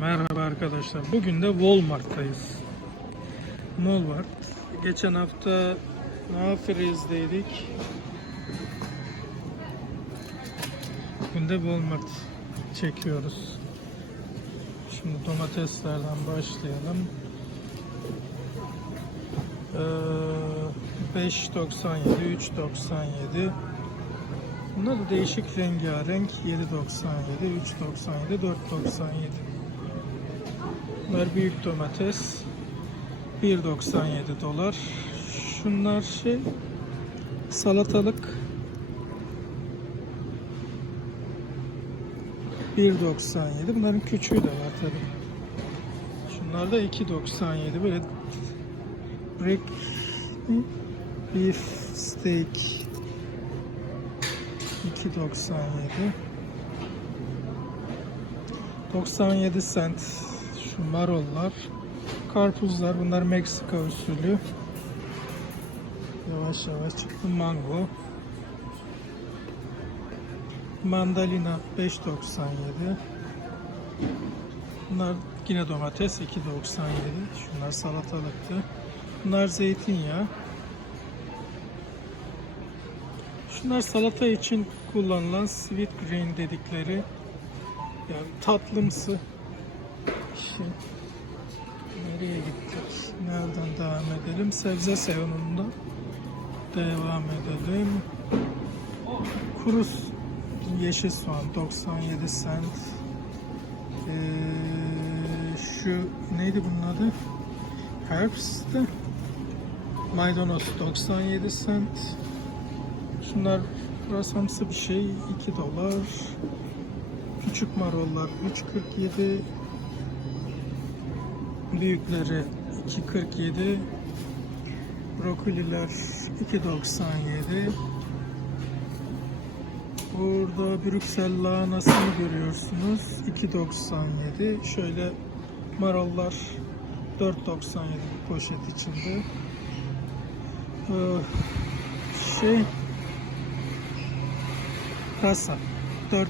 Merhaba arkadaşlar. Bugün de Walmart'tayız. Var. Geçen hafta Nafirez'deydik. Bugün de Walmart çekiyoruz. Şimdi domateslerden başlayalım. Ee, 5.97, 3.97. Bunlar da değişik rengarenk 7.97, 3.97, 4.97. Bunlar büyük domates 1.97 dolar. Şunlar şey salatalık 1.97. Bunların küçüğü de var tabi. Şunlar da 2.97 böyle brick beef steak 2.97 97 cent marollar karpuzlar bunlar Meksika usulü. Yavaş yavaş çıktı mango. Mandalina 5.97 bunlar yine domates 2.97 şunlar salatalıktı. Bunlar zeytinyağı. Şunlar salata için kullanılan sweet green dedikleri yani tatlımsı şey. Nereye gittik? Nereden devam edelim? Sebze seyonunda devam edelim. Kuru yeşil soğan 97 cent. Ee, şu neydi bunun adı? Herbst'ı. Maydanoz 97 cent. Şunlar rasamsı bir şey 2 dolar. Küçük marollar 3.47. Büyükleri 2.47. Brokoliler 2.97. Burada Brüksel lahanasını görüyorsunuz. 2.97. Şöyle marollar 4.97 bir poşet içinde. Ee, şey Kasa 4.97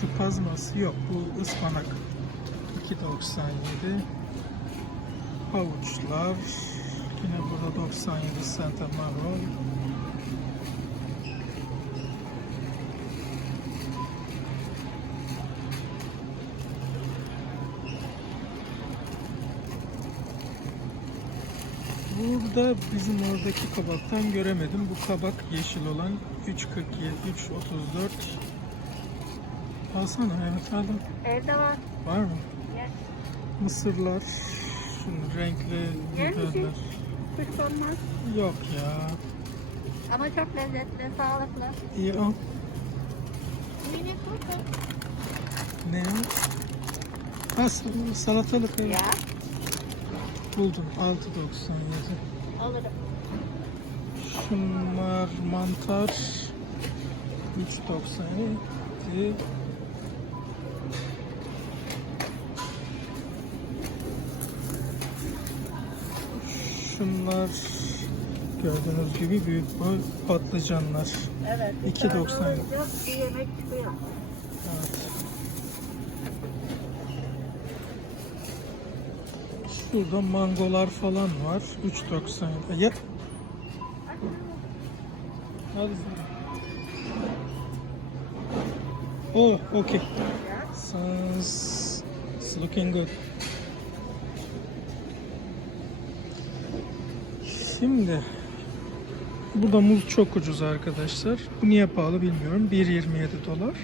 şu kazması yok bu ıspanak 2.97 havuçlar yine burada 97 cent marul Burada bizim oradaki kabaktan göremedim. Bu kabak yeşil olan 3.47, 3.34. Alsana Mehmet aldım. Evde var. Var mı? Yer. Mısırlar, şunun renkli Yer misin? biberler. Kuş olmaz. Yok ya. Ama çok lezzetli, sağlıklı. İyi al. Minik kutu. Ne? Ha, sal- salatalık evet. Ya. buldum. 6.97. Alırım. Şunlar mantar 3.97 Şunlar gördüğünüz gibi büyük boy patlıcanlar. Evet. 2.90. Yok bir yemek çıkıyor. Evet. Şurada mangolar falan var. 3.97. Ya. Hadi. Oh, okay. Sounds looking good. Şimdi burada muz çok ucuz arkadaşlar. Bu niye pahalı bilmiyorum. 1.27 dolar.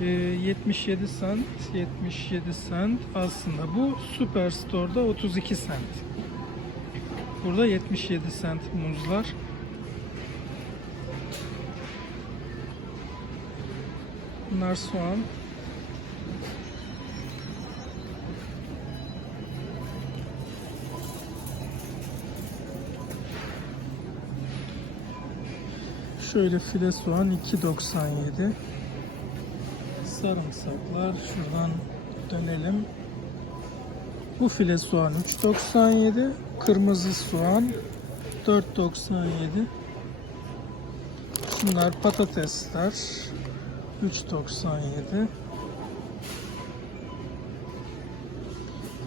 Ee, 77 cent, 77 cent aslında bu Superstore'da 32 cent. Burada 77 cent muzlar. Bunlar soğan. Şöyle file soğan 2.97. Sarımsaklar şuradan dönelim. Bu file soğan 3.97. Kırmızı soğan 4.97. Şunlar patatesler 3.97.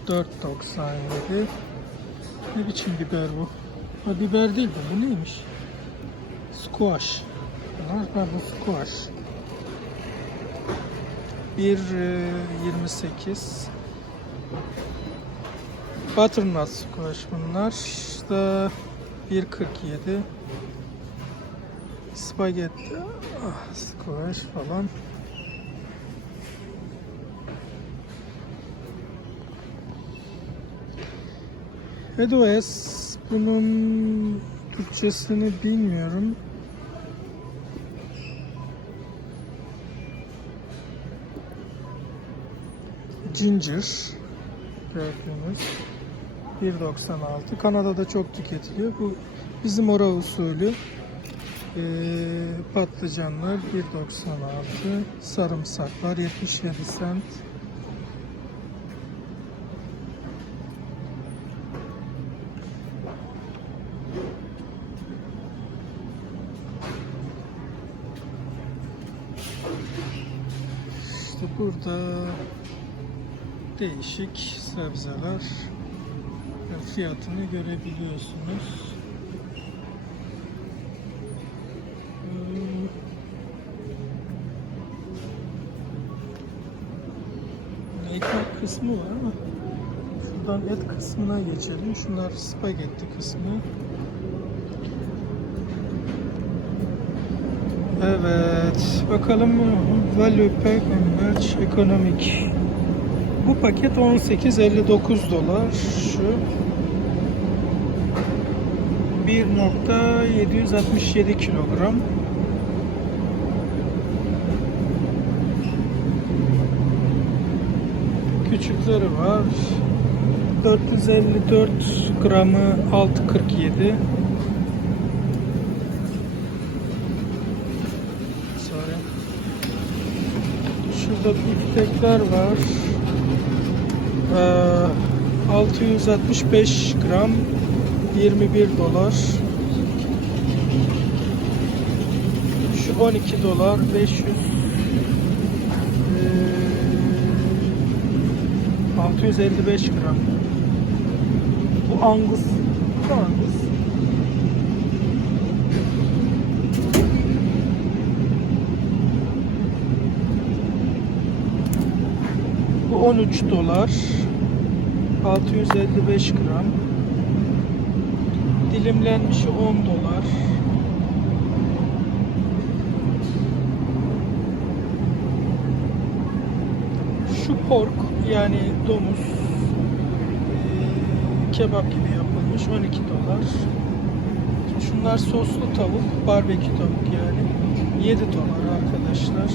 4.97 Ne biçim biber bu? Ha, biber değil bu. Bu neymiş? Squash. Bunlar bu squash. 1.28 Butternut squash bunlar da 1.47 Spagetti ah, squash falan Edoes bunun Türkçesini bilmiyorum. Ginger gördüğünüz. 1.96 Kanada'da çok tüketiliyor. Bu bizim ora usulü. Ee, patlıcanlar 1.96 sarımsaklar 77 cent burada değişik sebzeler fiyatını görebiliyorsunuz. Hmm. Ekmek kısmı var ama şuradan et kısmına geçelim. Şunlar spagetti kısmı. Evet, bakalım Value Pack Merch Economic. Bu paket 18.59 dolar. Şu 1.767 kilogram. Küçükleri var. 454 gramı 6.47. Şurada biftekler var. Ee, 665 gram 21 dolar. Şu 12 dolar 500 ee, 655 gram. Bu Angus. Bu Angus. 13 dolar. 655 gram. Dilimlenmişi 10 dolar. Şu pork yani domuz eee, kebap gibi yapılmış 12 dolar. Şunlar soslu tavuk, barbekü tavuk yani 7 dolar arkadaşlar.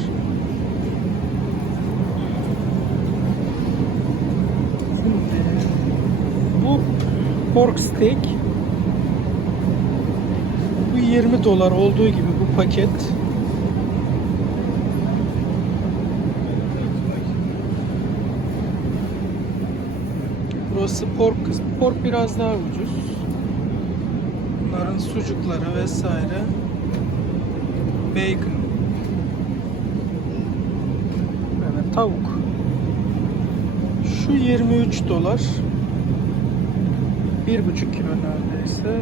Şimdi bu pork steak bu 20 dolar olduğu gibi bu paket. Burası pork. Pork biraz daha ucuz. Bunların sucukları vesaire. Bacon. Evet tavuk. Şu 23 dolar. 1,5 kilo neredeyse.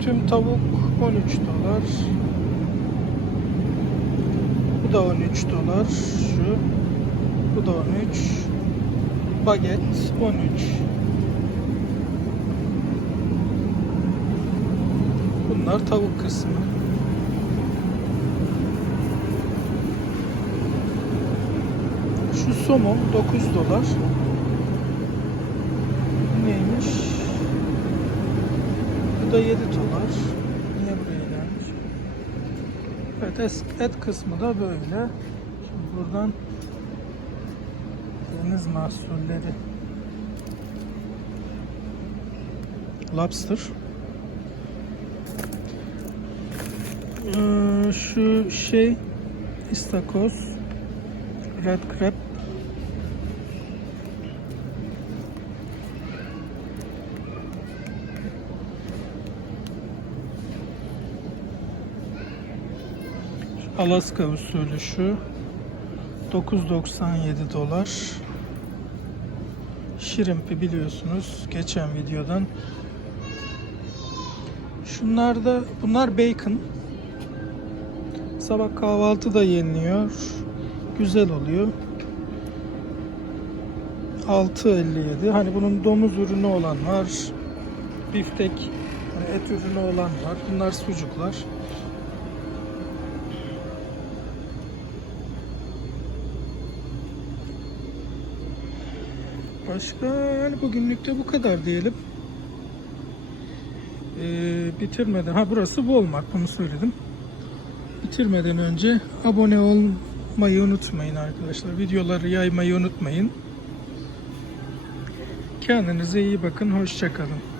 Tüm tavuk 13 dolar. Bu da 13 dolar. Şu. Bu da 13. Baget 13. Bunlar tavuk kısmı. Şu somon 9 dolar. Bu neymiş? Bu da 7 dolar. Niye buraya gelmiş? Evet et kısmı da böyle. Şimdi buradan deniz mahsulleri. Lobster. Ee, şu şey istakoz red crab Alaska usulü şu 9.97 dolar Şirimpi biliyorsunuz geçen videodan. Şunlar da bunlar bacon. Sabah kahvaltıda yeniliyor. Güzel oluyor. 6.57. Hani bunun domuz ürünü olan var. Biftek, hani et ürünü olan var. Bunlar sucuklar. Başka yani bugünlük de bu kadar diyelim. Ee, bitirmeden ha burası Walmart bunu söyledim. Bitirmeden önce abone olmayı unutmayın arkadaşlar. Videoları yaymayı unutmayın. Kendinize iyi bakın. Hoşçakalın.